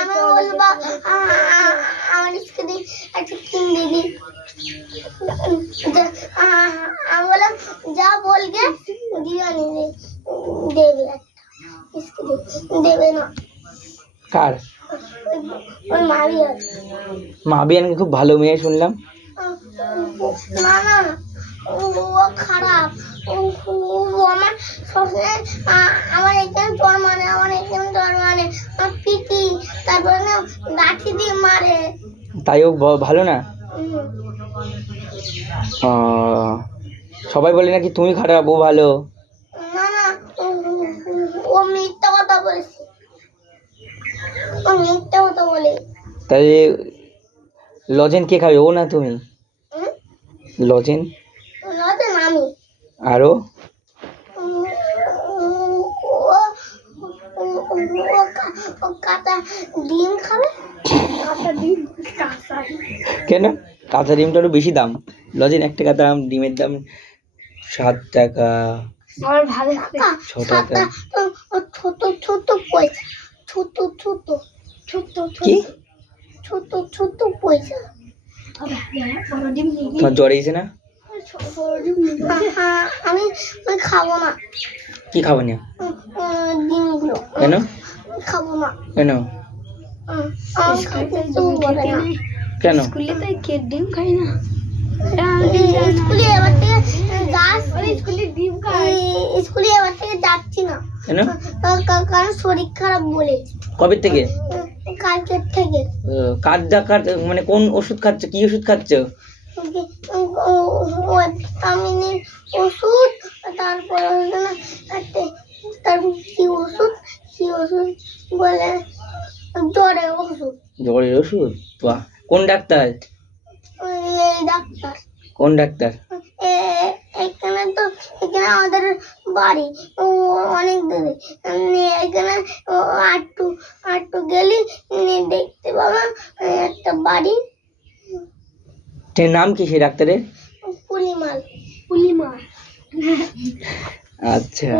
আমি বলব আমার স্কুলে একটা কিনে দিদি আমি বললাম যা বলবে বিরিয়ানি দে- দেবে একটা স্কুলে দেবে না কার? ওই- ওই মারি আছে মা বিয়ানকে খুব ভালো মেয়ে শুনলাম। না না ও খারাপ। ও আমার সবসময় আ- আমার এখানে জ্বর মানে আমার এখানে জ্বর মানে আমার পিটি তারপরে না লাঠি দিয়ে মারে। তাই ও ভ- ভালো না? সবাই বলে নাকি তুমি খারাপ ও ভালো। না না ও- ও মিথ্যা কথা বলেছে। ও মিথ্যা কথা বলে। তাহলে লজেন কে খাবে ও না তুমি? লজেন? আমি। আরও উম, ও ও- ও কাঁচা ডিম খাবে? কাঁচা ডিম কাঁচা কেন? কাঁচা ডিমটা একটু বেশি দাম। লজেন এক টাকা দাম ডিমের দাম সাত টাকা। আমার ভালো ছ টাকা। ছোট ছোট পয়সা। ছোট ছোট ছোট কি? ছোট ছোট পয়সা। তোমার জ্বর এসে না? আমি খাব না। কি খাব না ডিমগুলো। কেন? আমি খাব না। কেন কেন? স্কুলে তো কে ডিম খাই না। স্কুলে এবার থেকে যাস স্কুলে ডিম খাই স্কুলে এবার থেকে যাচ্ছি না। কেন? কা- কা- কারণ শরীর খারাপ বলে। কবে থেকে? কালকের থেকে। কার মানে কোন ওষুধ খাচ্ছ? কি ওষুধ খাচ্ছ? ওষুধ তারপরে হলো না একটা তারপর কি ওষুধ কি ওষুধ বলে জ্বরের ওষুধ। জ্বরের ওষুধ? বাহ। কোন ডাক্তার? ডাক্তার। কোন ডাক্তার? এ- এখানে তো এখানে আমাদের বাড়ি। ও অনেক দূরে। এখানে আটটু আটটু গেলি দেখতে পাবা একটা বাড়ি। নাম কি সেই ডাক্তারের? পুলিমাল। পুলিমাল। আচ্ছা।